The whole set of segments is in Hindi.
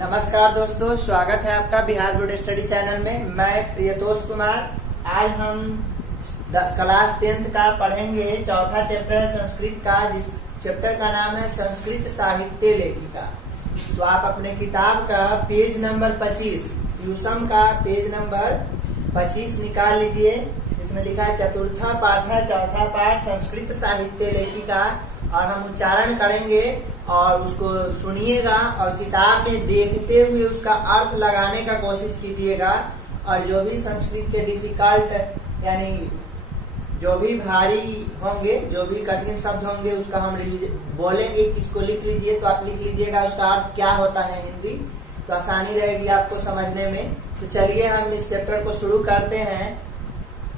नमस्कार दोस्तों, स्वागत है आपका बिहार बोर्ड स्टडी चैनल में। मैं प्रियतोष कुमार। आज हम क्लास 10th का पढ़ेंगे। चौथा चैप्टर है संस्कृत का, जिस चैप्टर का नाम है संस्कृत साहित्य लेखिका। तो आप अपने किताब का पेज नंबर 25, यूसम का पेज नंबर 25 निकाल लीजिए। इसमें लिखा है चतुर्था पाठ है, चौथा पाठ संस्कृत साहित्य लेखिका। और हम उच्चारण करेंगे और उसको सुनिएगा और किताब में देखते हुए उसका अर्थ लगाने का कोशिश कीजिएगा। और जो भी संस्कृत के डिफिकल्ट यानी जो भी भारी होंगे, जो भी कठिन शब्द होंगे, उसका हम बोलेंगे। किसको लिख लीजिए, तो आप लिख लीजिएगा उसका अर्थ क्या होता है हिंदी, तो आसानी रहेगी आपको समझने में। तो चलिए हम इस चैप्टर को शुरू करते हैं।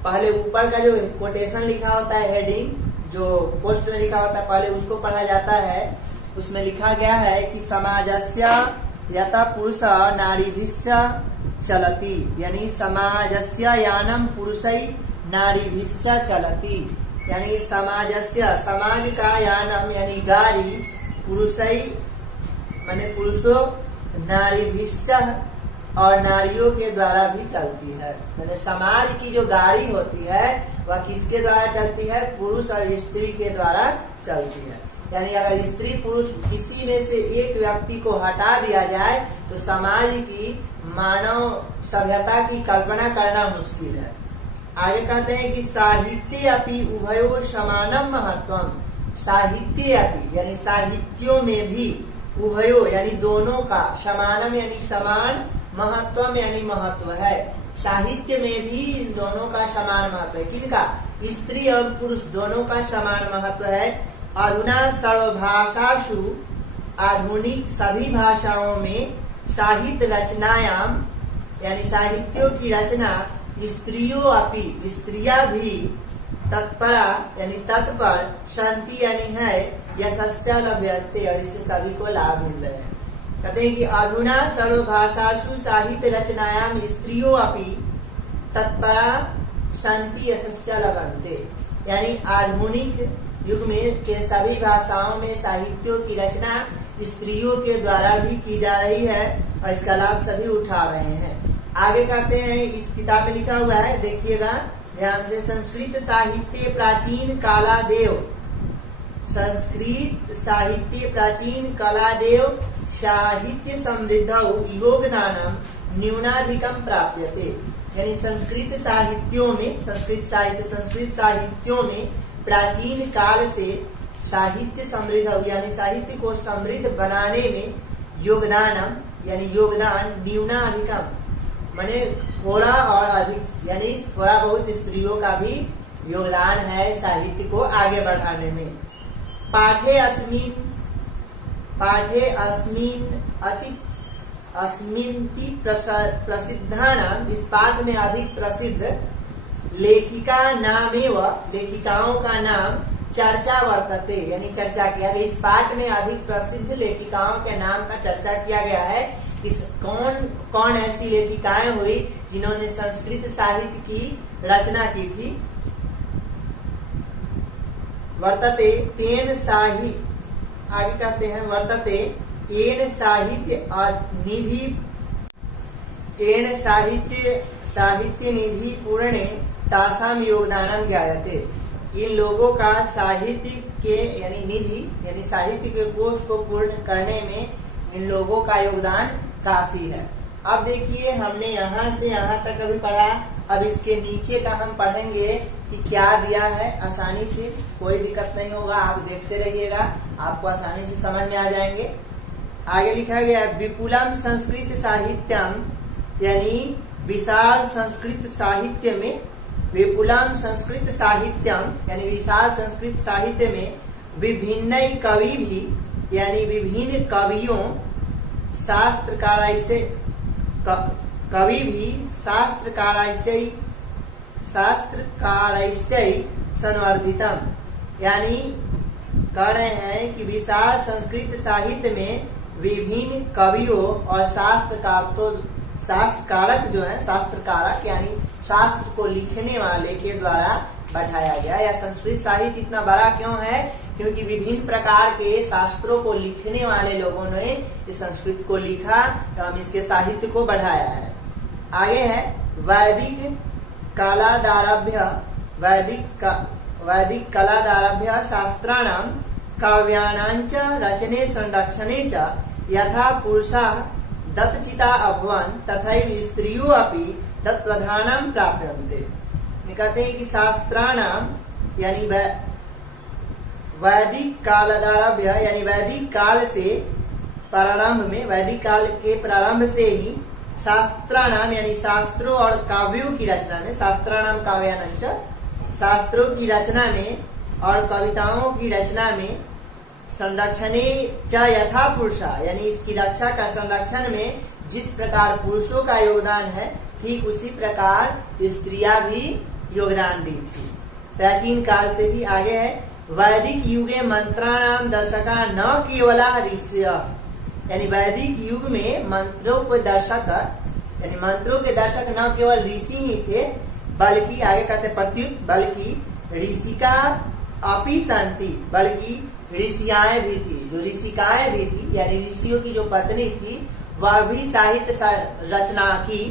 पहले ऊपर का जो कोटेशन लिखा होता है, हेडिंग जो पोस्ट में लिखा होता है, पहले उसको पढ़ा जाता है। उसमें लिखा गया है कि समाजस्य यथा पुरुष नारीभिश्च चलति, यानी समाजस्य यानम पुरुषै नारीभिश्च चलति, यानी समाजस्य समाज का यानम यानी गाड़ी, पुरुषै माने पुरुषों, नारीभिश्च और नारियों के द्वारा भी चलती है। यानी समाज की जो गाड़ी होती है वह किसके द्वारा चलती है? पुरुष और स्त्री के द्वारा चलती है। यानी अगर स्त्री पुरुष किसी में से एक व्यक्ति को हटा दिया जाए तो समाज की मानव सभ्यता की कल्पना करना मुश्किल है। आगे कहते हैं कि साहित्य अपि उभयो समानम महत्वम, साहित्य अपि यानी साहित्यों में भी, उभयो यानी दोनों का, समानम यानी समान, महत्वम यानी महत्व है। साहित्य में भी इन दोनों का समान महत्व है। किनका? स्त्री और पुरुष दोनों का समान महत्व है। अधुना सर्वभाषासु, आधुनिक सभी भाषाओं में, साहित्य रचनायाम यानी साहित्यों की रचना, स्त्रियों अपि स्त्रियां भी, तत्परा यानी तत्पर, शांति यानी है, यशस्या लभ्यते और इससे सभी को लाभ मिल रहे हैं। कहते हैं कि अधुना सर्वभाषासु साहित्य रचनायाम स्त्रियों अपि तत्परा शांति यशस्या लभन्ते, यानी आधुनिक युग में के सभी भाषाओं में साहित्यों की रचना स्त्रियों के द्वारा भी की जा रही है और इसका लाभ सभी उठा रहे हैं। आगे कहते हैं, इस किताब में लिखा हुआ है, देखिएगा ध्यान से। संस्कृत साहित्य प्राचीन कालादेव, संस्कृत साहित्य प्राचीन कालादेव साहित्य समृद्ध योगदानम न्यूनाधिकम प्राप्यते, यानी संस्कृत साहित्यों में, संस्कृत साहित्यों में प्राचीन काल से साहित्य समृद्ध यानी साहित्य को समृद्ध बनाने में योगदानम यानी योगदान, न्यूनाधिकम माने थोड़ा और अधिक, यानी थोड़ा बहुत स्त्रियों का भी योगदान है साहित्य को आगे बढ़ाने में। पाठे अस्मिन्ति प्रसिद्धानाम, इस पाठ में अधिक प्रसिद्ध लेखिका नामेव, लेखिकाओं का नाम चर्चा वर्तते, यानी चर्चा किया गया। इस पाठ में अधिक प्रसिद्ध लेखिकाओं के नाम का चर्चा किया गया है। इस कौन ऐसी लेखिकाएं हुई जिन्होंने संस्कृत साहित्य की रचना की थी? वर्तते तेन साहित्य, आगे कहते हैं, वर्तते एन साहित्य निधि पूर्णे तासाम योगदानम ज्ञायते, इन लोगों का साहित्य के यानी निधि यानी साहित्य के कोष को पूर्ण करने में इन लोगों का योगदान काफी है। अब देखिए, हमने यहाँ से यहाँ तक अभी पढ़ा। अब इसके नीचे का हम पढ़ेंगे कि क्या दिया है। आसानी से, कोई दिक्कत नहीं होगा, आप देखते रहिएगा, आपको आसानी से समझ में आ जाएंगे। आगे लिखा गया विपुलम संस्कृत साहित्यम, यानी विशाल संस्कृत साहित्य में, विपुलम संस्कृत साहित्यम यानी विशाल संस्कृत साहित्य में, विभिन्न कवि भी यानी विभिन्न कवियों, शास्त्रकाराय कवि भी, शास्त्रकारैश्चै संवर्धितम, यानी कह रहे हैं कि विशाल संस्कृत साहित्य में विभिन्न कवियों और शास्त्रकारक जो है, शास्त्रकारक यानी शास्त्र को लिखने वाले के द्वारा बढ़ाया गया। या संस्कृत साहित्य इतना बड़ा क्यों है क्योंकि विभिन्न प्रकार के शास्त्रों को लिखने वाले लोगों ने इस संस्कृत को लिखा एवं इसके साहित्य को बढ़ाया है। आगे है वैदिक कालादारभ्य शास्त्राणां काव्यानांच रचने संरक्षणे च यथा पुरुषाः दत्तचिता अभवन् तथैव स्त्रियो अपि तत्प्रधानं प्राप्यन्ते। कहते हैं कि शास्त्राणाम यानी वैदिक कालादारभ्य यानी वैदिक काल से प्रारंभ में, वैदिक काल के प्रारंभ से ही शास्त्राणाम यानी शास्त्रों और काव्यों की रचना में, शास्त्राणाम काव्यानांच शास्त्रों की रचना में और कविताओं की रचना में, संरक्षणे च यथा पुरुषा यानी इसकी रक्षा का संरक्षण में जिस प्रकार पुरुषों का योगदान है ठीक उसी प्रकार स्त्रियां भी योगदान दी थी प्राचीन काल से भी। आगे है वैदिक युगे मंत्राणाम दर्शका न केवला ऋषय यानी वैदिक युग में मंत्रों के दर्शक यानी मंत्रों के दर्शक न केवल ऋषि ही थे बल्कि आगे कहते प्रत्युत बल्कि ऋषिका अपि संति बल्कि ऋषियाएं भी थी। जो ऋषिकाएं भी थी यानी ऋषियों की जो पत्नी थी वह भी साहित्य रचना की।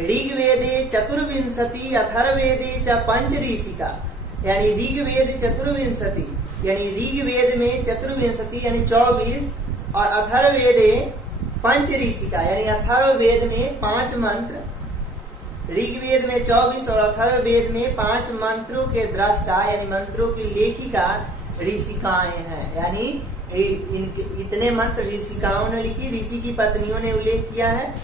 ऋग्वेदे चतुर्विंशति अथर्ववेदे च पंच ऋषिका यानी ऋग्वेद चतुर्विंशति यानी ऋग्वेद में चतुर्विंशति यानी 24 और अथर्ववेदे पंच ऋषिका यानी अथर्ववेद में 5 मंत्र, ऋग्वेद में 24 और अथर्ववेद में 5 मंत्रों के दृष्टा यानी मंत्रों की लेखिका ऋषिकाएं हैं। यानी इतने मंत्र ऋषिकाओं ने लिखी, ऋषि की पत्नियों ने उल्लेख किया है।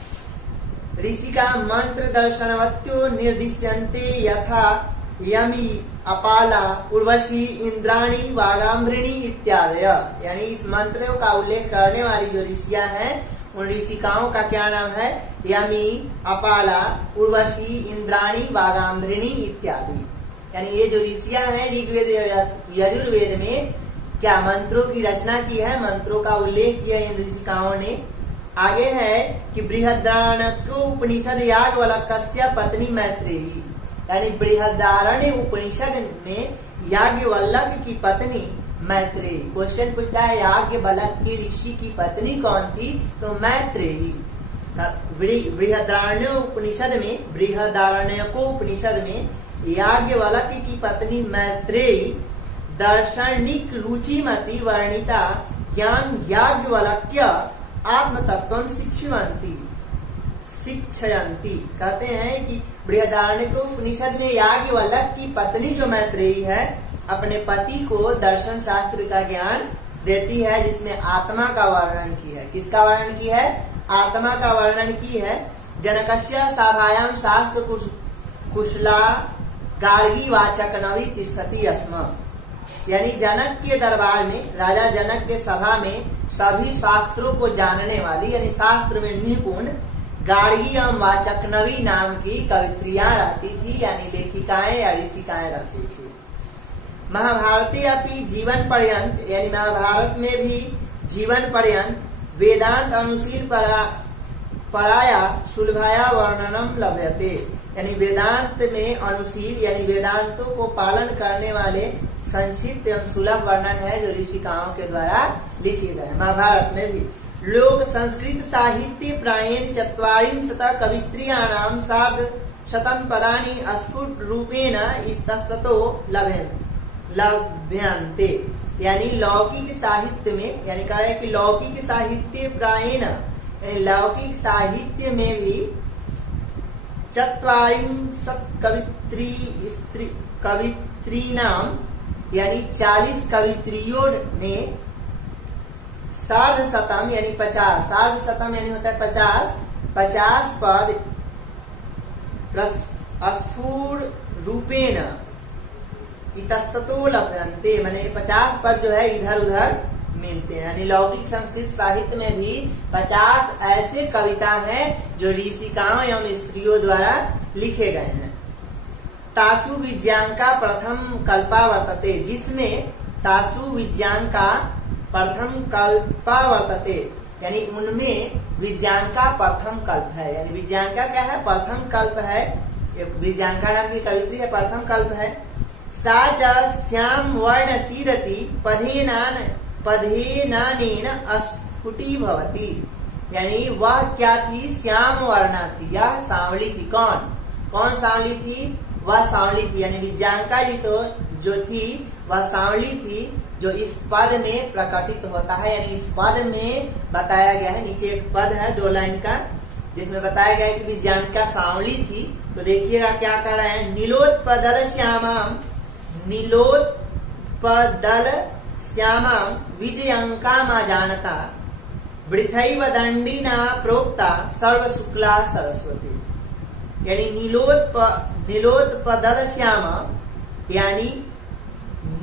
ऋषिका मंत्र दर्शनवत्यो निर्दिश्यन्ते यथा यमी अपाला उर्वशी इंद्राणी वागाम्भृणी इत्यादय यानी इस मंत्रों का उल्लेख करने वाली जो ऋषियां हैं उन ऋषिकाओं का क्या नाम है? यमी अपाला उर्वशी इंद्राणी वागाम्भृणी इत्यादि। यानी ये जो ऋषियां हैं ऋग्वेद यजुर्वेद में क्या मंत्रों की रचना की है, मंत्रों का उल्लेख किया इन ऋषिकाओं ने। आगे है कि बृहदारण्यक उपनिषद याज्ञवल्क्य पत्नी मैत्रेयी यानी बृहदारण्य उपनिषद में याज्ञवल्क्य की पत्नी मैत्रेयी। क्वेश्चन पूछता है याज्ञवल्क्य की ऋषि की पत्नी कौन थी? तो मैत्रेयी। बृहदारण्य उपनिषद में याज्ञवल्क्य की पत्नी मैत्रेयी दार्शनिक रुचिमती वर्णिता ज्ञान याज्ञवल्क्य आत्म तत्व शिक्षयंती। कहते हैं कि बृहदारण्यक उपनिषद में याज्ञवल्क्य की पत्नी जो मैत्रेयी है अपने पति को दर्शन शास्त्र का ज्ञान देती है जिसमें आत्मा का वर्णन की है। किसका वर्णन की है? आत्मा का वर्णन की है। जनकस्य सभायां शास्त्र कुशला गार्गी वाचक नवी तिष्ठति स्म यानी जनक के दरबार में, राजा जनक के सभा में सभी शास्त्रों को जानने वाली यानी शास्त्र में निपुण गार्गी एवं वाचक नवी नाम की कवित्रियां रहती थी यानी लेखिकाएं या ऋषिकाएं रहती थी। महाभारते अपनी जीवन पर्यंत यानी महाभारत में भी जीवन पर्यंत वेदांत अनुशील पराया सुलभाया वर्णनम लभ्यते यानी वेदांत में अनुशील यानी वेदांतों को पालन करने वाले संक्षिप्त एवं सुलभ वर्णन है जो ऋषिकाओं के द्वारा लिखे गए। महाभारत में भी लोक संस्कृत साहित्य प्रायेण 40 कवित्रियाणाम सार्धशतं पदानि अस्फुट रूपेण इतस्ततो लभ्यन्ते यानी लौकिक साहित्य में यानी कह रहे कि लौकिक साहित्य प्रायेण यानी लौकिक साहित्य में भी 40 कवित्रीनाम यानी 40 कवित्रियों ने सार्धशतम यानी 50 सार्धशतम यानी होता है 50 पद स्फुर रूपेण इतस्ततो लभ्यन्ते माने 50 पद जो है इधर उधर मिलते हैं। यानी लौकिक संस्कृत साहित्य में भी 50 ऐसे कविता हैं जो ऋषिकाओं एवं स्त्रियों द्वारा लिखे गए हैं। तासु विज्ञांका प्रथम कल्पा वर्तते जिसमें तासु विज्ञांका प्रथम कल्पा वर्तते यानी उनमें विज्ञांका प्रथम कल्प है। यानी विज्ञांका क्या है? प्रथम कल्प है। विज्ञांका नाम की कवित्री है, प्रथम कल्प है। सा च श्याम वर्ण सीदति पधेनानेन अस्फुटी भवति। यानी वह क्या थी? श्याम वर्णा थी, यह सांवली थी। कौन सांवली थी? वह सांवली थी, यानी विज्ञानका जी तो जो थी वह सांवली थी, जो इस पद में प्रकटित होता है। यानी इस पद में बताया गया है, नीचे एक पद है 2 लाइन का, जिसमें बताया गया है कि विज्ञानका सांवली थी। तो देखिएगा क्या कर रहे हैं, नीलोत्पदल श्यामाम विजयंका मा जानता वृथैव दंडिना प्रोक्ता सर्व शुक्ला सरस्वती। यानी नीलोत्पदल श्यामा यानी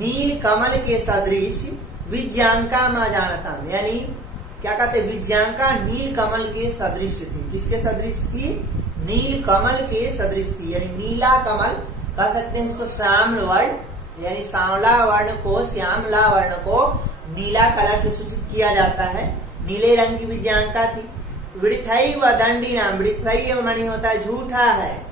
नील कमल के सदृश विजयांका मा जानता, यानी क्या कहते, विजयांका नील कमल के सदृश थी। किसके सदृश थी? नील कमल के सदृश थी, यानी नीला कमल कह सकते हैं इसको। श्याम वर्ण यानी सांवला वर्ण को, श्यामला वर्ण को नीला कलर से सूचित किया जाता है। नीले रंग की विजयांका थी। वृथई व दंडी नाम, वृथई मानी होता है झूठा है,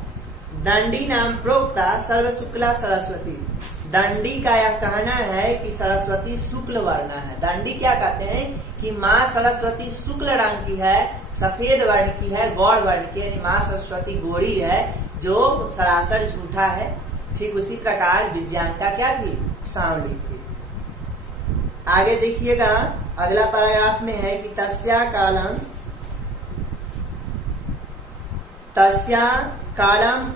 दंडी नाम प्रोक्ता सर्व शुक्ला सरस्वती। दंडी का यह कहना है कि सरस्वती शुक्ल वर्ण है। दंडी क्या कहते हैं कि माँ सरस्वती शुक्ल रंग की है, सफेद वर्ण की है, गौड़ वर्ण की, यानी माँ सरस्वती गोरी है, जो सरासर झूठा है। ठीक उसी प्रकार विजयांका क्या थी? सांवली थी। आगे देखिएगा अगला पैराग्राफ में है कि तस्या कालम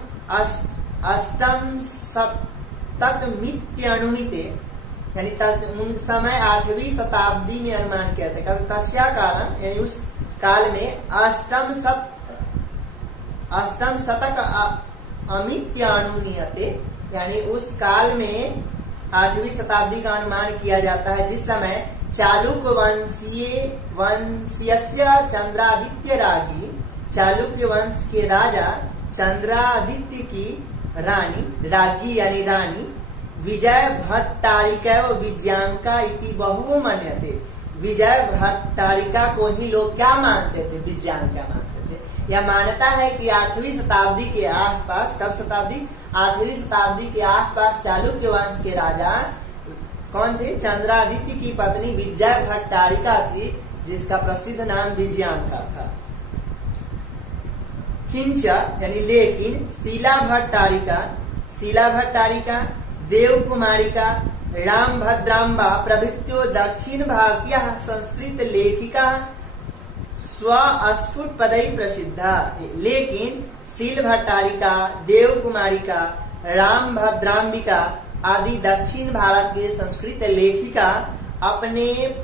अष्टम शतक मित्यनुमिते, यानी उन समय 8वीं शताब्दी में अनुमान किया था। तस्या कालम यानी उस काल में अष्टम शतक अमित्यानुमीयते, यानी उस काल में 8वीं शताब्दी का अनुमान किया जाता है, जिस समय चालुक्य वंशीय चंद्रादित्य रागी, चालुक्य वंश के राजा चंद्रादित्य की रागी यानी रानी विजय भट्टारिका व विजयांका इति बहु मन्यते। विजय भट्टारिका को ही लोग क्या मानते थे? विजयांका मानते थे। यह मान्यता है कि 8वीं शताब्दी के आसपास, कब शताब्दी? 8वीं शताब्दी के आसपास चालुक्य वंश के राजा कौन थे? चंद्रादित्य की पत्नी विजय भट्टारिका थी, जिसका प्रसिद्ध नाम विजयांका था। किंच यानी लेकिन शीला भट्टारिका देवकुमारिका रामभद्राम्बा प्रभृत्यो दक्षिण भारतीय संस्कृत लेखिका स्वस्फुट पदई प्रसिद्धा। लेकिन शील भट्टारिका, देवकुमारिका, रामभद्राम्बिका आदि दक्षिण भारत के संस्कृत लेखिका अपने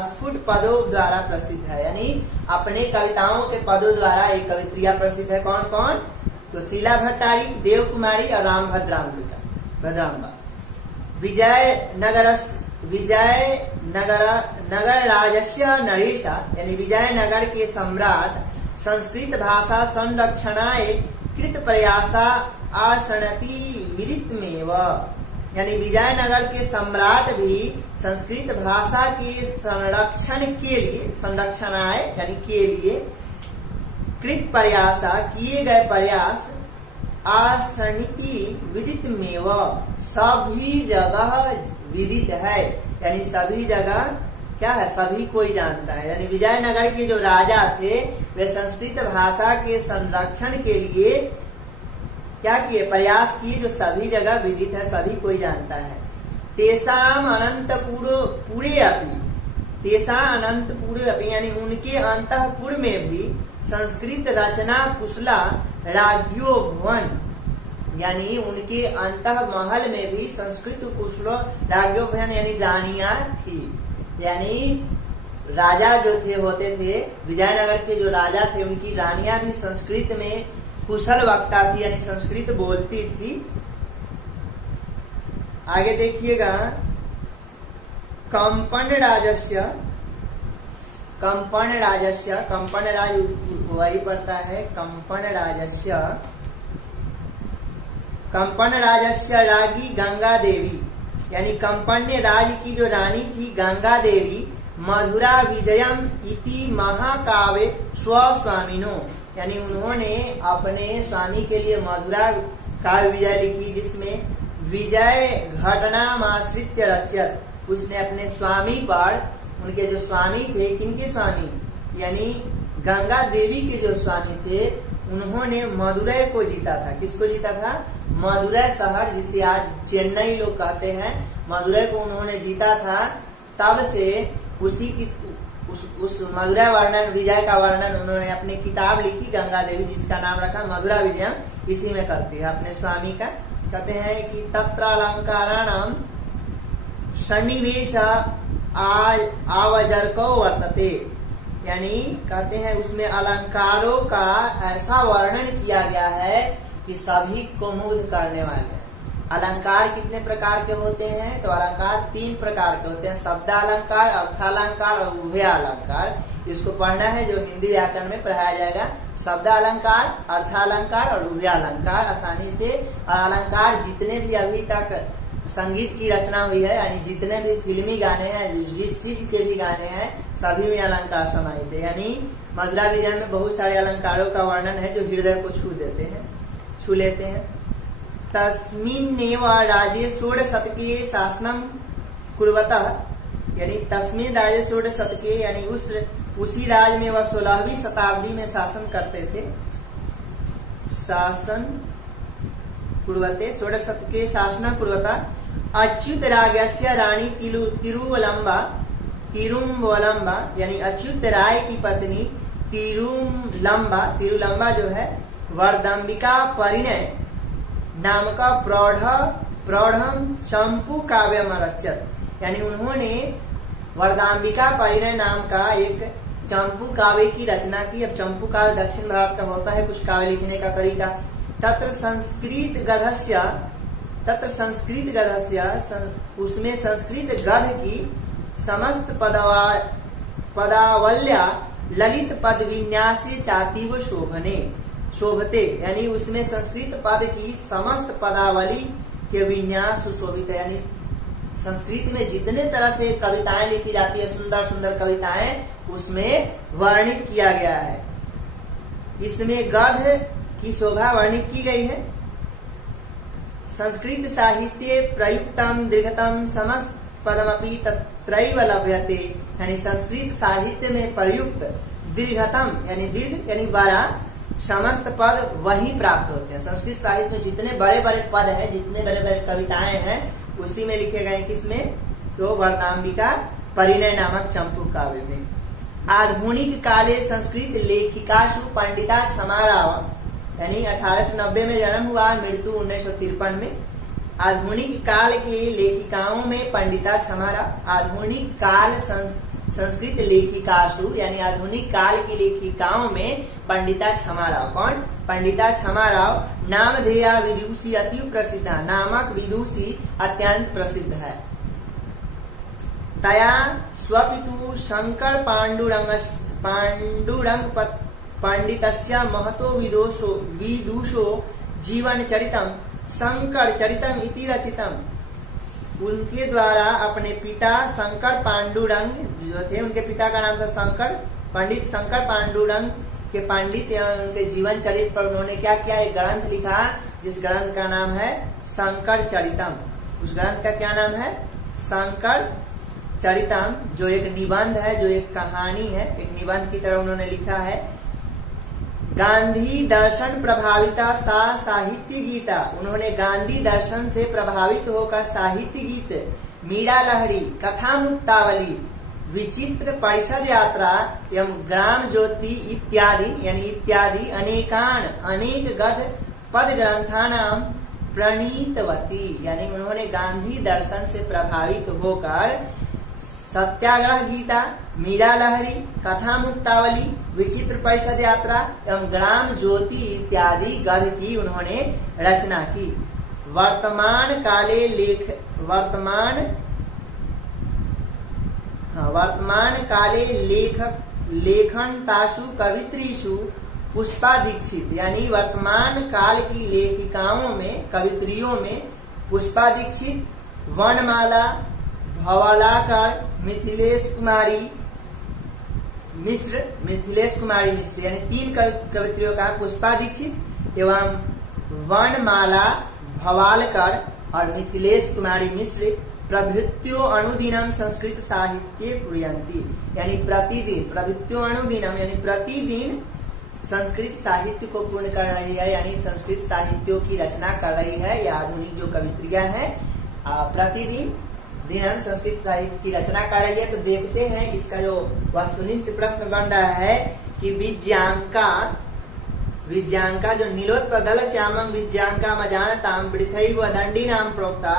स्फुट पदों द्वारा प्रसिद्ध है, यानी अपने कविताओं के पदों द्वारा एक कवित्रियां प्रसिद्ध है। कौन कौन? तो शीला भट्टारी, देवकुमारी और रामभद्राम्बिका। विजयनगर राजस्य नरेशा, यानी विजयनगर के सम्राट संस्कृत भाषा संरक्षणाय कृत प्रयासा आसनति विदितमेव, यानी विजयनगर के सम्राट भी संस्कृत भाषा के संरक्षण के लिए, संरक्षणाय यानी के लिए कृत प्रयासा किए गए प्रयास आसनिति विदितमेव, सभी जगह विदित है, यानी सभी जगह क्या है? सभी कोई जानता है। यानी विजयनगर के जो राजा थे वे संस्कृत भाषा के संरक्षण के लिए क्या किए? प्रयास किए, जो सभी जगह विदित है, सभी कोई जानता है। तेसाम अनंतपुरे अपि, यानी उनके अंतःपुर में भी संस्कृत रचना कुशला राज्यो भवन, यानी उनके अंतः महल में भी संस्कृत कुशलो राज्यो भवन यानी रानियां थी। यानी राजा जो होते थे विजयनगर के जो राजा थे, उनकी रानियां भी संस्कृत में कुशल वक्ता थी, यानी संस्कृत बोलती थी। आगे देखिएगा कंपन राज वही पड़ता है कंपन राजस्य रागी गंगा देवी, यानी कंपन्य राज की जो रानी थी गंगा देवी मधुरा विजयम इति महाकाव्य स्वस्वामिनो, यानी उन्होंने अपने स्वामी के लिए मधुरा काव्य विजय लिखी, जिसमें विजय घटनामाश्रित्य रचयत। उसने अपने स्वामी पर, उनके जो स्वामी थे, किनके स्वामी, यानी गंगा देवी के जो स्वामी थे, उन्होंने मदुरै को जीता था। किसको जीता था? मदुरै शहर, जिसे आज चेन्नई लोग कहते हैं, मदुरै को उन्होंने जीता था। तब से उसी की उस मदुरै वर्णन, विजय का वर्णन उन्होंने अपनी किताब लिखी, गंगा देवी, जिसका नाम रखा मधुरा विजयम, इसी में करती है अपने स्वामी का। कहते हैं कि तत्र अलंकाराणाम सन्निवेश आवजरको वर्तते, यानी कहते हैं उसमें अलंकारों का ऐसा वर्णन किया गया है कि सभी को मुग्ध करने वाले हैं। अलंकार कितने प्रकार के होते हैं? तो अलंकार 3 प्रकार के होते हैं, शब्दालंकार, अर्थालंकार और उभयालंकार। इसको पढ़ना है जो हिंदी व्याकरण में पढ़ाया जाएगा। शब्दालंकार, अर्थालंकार और उभयालंकार आसानी से। अलंकार जितने भी अभी तक संगीत की रचना हुई है, यानी जितने भी फिल्मी गाने हैं, जिस चीज के भी गाने हैं, सभी में अलंकार समाहित है। यानी मधुरा विजय में बहुत सारे अलंकारों का वर्णन है जो हृदय को छू लेते हैं। तस्मिन्नेव राज्ये षोडशतके शासनम कुर्वतः, यानी तस्मिन राज्ये षोडशतके, यानी उसी राज्य में वह 16वीं शताब्दी में शासन करते थे। शासन कुर्वते, षोडशतके शासन कुर्वतः। अच्युत राज्यस्य रानी तिरुवलंबा, यानी अच्युत राय की पत्नी तिरुलंबा जो है, वरदंबिका परिणय नाम का प्रौढ़म चंपू काव्य रचत, यानी उन्होंने वरदाम्बिका परिणय नाम का एक चंपू काव्य की रचना की। अब चंपू काव्य दक्षिण भारत का होता है कुछ काव्य लिखने का तरीका। तत्र संस्कृत गधस्य, उसमें संस्कृत गध की समस्त पदावल्या ललित पद विन्यासे चातीव शोभते, यानी उसमें संस्कृत पद की समस्त पदावली के विन्यास सुशोभित है। यानी संस्कृत में जितने तरह से कविताएं लिखी जाती है, सुंदर सुंदर कविताएं, उसमें वर्णित किया गया है। इसमें गध की शोभा वर्णित की गई है। संस्कृत साहित्य प्रयुक्तम दीर्घतम समस्त पदमपि तत्रैव लभ्यते, यानी संस्कृत साहित्य में प्रयुक्त दीर्घतम, यानी दीर्घ यानी बड़ा, समस्त पद वही प्राप्त होते हैं। संस्कृत साहित्य में जितने बड़े बड़े पद हैं, जितने बड़े बड़े कविताएं हैं, उसी में लिखे गए। किसमें? तो वरदाम्बिका परिणय नामक चंपू काव्य में। आधुनिक काले संस्कृत लेखिकासु पंडिता क्षमाराव, यानी 1890 में जन्म हुआ, मृत्यु 1953 में। आधुनिक काल के लेखिकाओं में पंडिता क्षमाराव। आधुनिक काल संस्कृत लेखिकासु, यानी आधुनिक काल की लेखिकाओं में पंडिता क्षमाराव। कौन? पंडिता क्षमाराव नामधेया विदुषी अति प्रसिद्धा, नामक विदुषी अत्यंत प्रसिद्ध है। तया स्वपितु शंकर पांडुरंग पंडितस्य महतो विदुषो जीवन चरितम शंकर चरितम इति रचितम। उनके द्वारा अपने पिता शंकर पांडुरंग जो थे, उनके पिता का नाम था शंकर, पंडित शंकर पांडुरंग के पंडित उनके जीवन चरित्र पर उन्होंने क्या किया? एक ग्रंथ लिखा, जिस ग्रंथ का नाम है शंकर चरितम। उस ग्रंथ का क्या नाम है? शंकर चरितम, जो एक निबंध है, जो एक कहानी है, एक निबंध की तरह उन्होंने लिखा है। गांधी दर्शन प्रभाविता सा साहित्य गीता, उन्होंने गांधी दर्शन से प्रभावित होकर साहित्य गीत, मीरा लहरी, कथा मुक्तावली, विचित्र परिषद यात्रा एवं ग्राम ज्योति इत्यादि, यानी इत्यादि अनेक गद्य पद ग्रंथानाम प्रणीतवती, यानी उन्होंने गांधी दर्शन से प्रभावित होकर सत्याग्रह गीता, मीरा लहरी, कथा मुक्तावली, विचित्र परिषद यात्रा एवं ग्राम ज्योति इत्यादि गद्य की उन्होंने रचना की। वर्तमान काले लेखनतासु कवित्रीषु पुष्पा दीक्षित, यानी वर्तमान काल की लेखिकाओं में, कवित्रियों में पुष्पा दीक्षित, वर्णमाला, भवालाकर, मिथिलेश कुमारी मिश्र, यानी 3 कवित्रियों का, पुष्पा दीक्षित एवं वर्णमाला, भवालकर और मिथिलेश कुमारी मिश्र प्रभृत्यो अनुदिनम संस्कृत साहित्य पूरयन्ति, यानी प्रतिदिन, प्रभृत्यो अनुदिनम यानी प्रतिदिन संस्कृत साहित्य को पूर्ण कर रही है, यानी संस्कृत साहित्यों की रचना कर रही है। यह आधुनिक जो कवित्रियां हैं प्रतिदिन दिनम संस्कृत साहित्य की रचना कर रही है। तो देखते हैं इसका जो वस्तुनिष्ठ प्रश्न बन रहा है कि विज्ञांका जो नीलोत्पदल श्यामं विज्ञांका मजानताम वृथैव दंडी नाम प्रोक्ता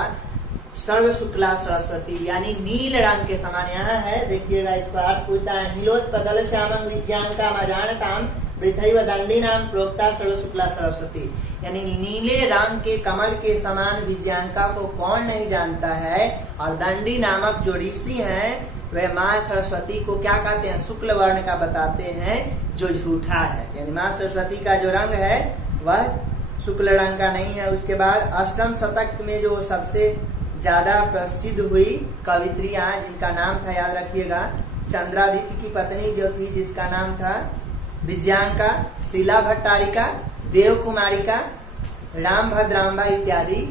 सर्व शुक्ला सरस्वती, यानी नील रंग के समान यहाँ है। देखिएगा इस पर अर्थ पूछता है नीलोत्पदल श्यामं विज्ञांका मजानताम वृथैव दंडी नाम प्रोक्ता सर्व शुक्ला सरस्वती, यानी नीले रंग के कमल के समान विज्ञांका को कौन नहीं जानता है। और दंडी नामक जो ऋषि हैं वह माँ सरस्वती को क्या कहते हैं, शुक्ल वर्ण का बताते हैं जो झूठा है, यानी माँ सरस्वती का जो रंग है वह शुक्ल रंग का नहीं है। उसके बाद अष्टम शतक में जो सबसे ज्यादा प्रसिद्ध हुई कवित्रियां जिनका नाम था, याद रखिएगा, चंद्रादित्य की पत्नी जो थी जिसका नाम था विज्ञांका, शीला भट्टारिका, देव कुमारिका, राम भद्रांबा इत्यादि,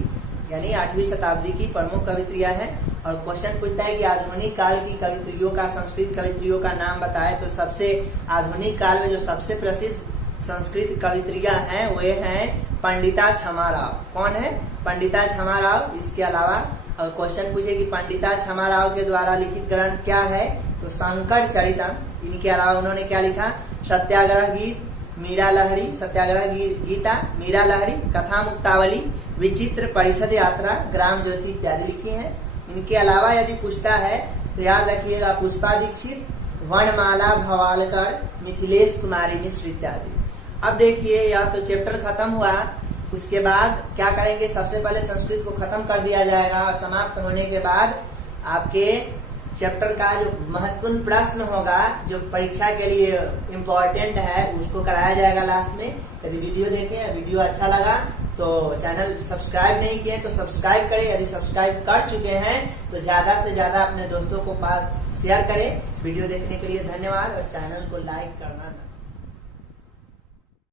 यानी 8वीं शताब्दी की प्रमुख कवित्रियां हैं। और क्वेश्चन पूछता है कि आधुनिक काल की कवित्रियों का, संस्कृत कवित्रियों का नाम बताए। तो सबसे आधुनिक काल में जो सबसे प्रसिद्ध संस्कृत कवित्रियां हैं वे हैं पंडिता क्षमा राव। कौन है? पंडिता क्षमा राव। इसके अलावा और क्वेश्चन पूछे कि पंडिता क्षमा राव के द्वारा लिखित ग्रंथ क्या है, तो शंकर चरितम। इनके अलावा उन्होंने क्या लिखा, सत्याग्रह गीत, मीरा लहरी, सत्याग्रह गीता, मीरा लहरी, कथा मुक्तावली, विचित्र परिषद यात्रा, ग्राम ज्योति इत्यादि लिखी हैं। इनके अलावा यदि पूछता है तो याद रखिएगा पुष्पा दीक्षित, वर्णमाला भवालकर, मिथिलेश कुमारी मिश्र इत्यादि। अब देखिए या तो चैप्टर खत्म हुआ, उसके बाद क्या करेंगे, सबसे पहले संस्कृत को खत्म कर दिया जाएगा और समाप्त होने के बाद आपके चैप्टर का जो महत्वपूर्ण प्रश्न होगा जो परीक्षा के लिए इम्पोर्टेंट है उसको कराया जाएगा लास्ट में। यदि वीडियो देखें, वीडियो अच्छा लगा तो चैनल सब्सक्राइब नहीं किए तो सब्सक्राइब करें, यदि सब्सक्राइब कर चुके हैं तो ज्यादा से ज्यादा अपने दोस्तों को पास शेयर करें। वीडियो देखने के लिए धन्यवाद और चैनल को लाइक करना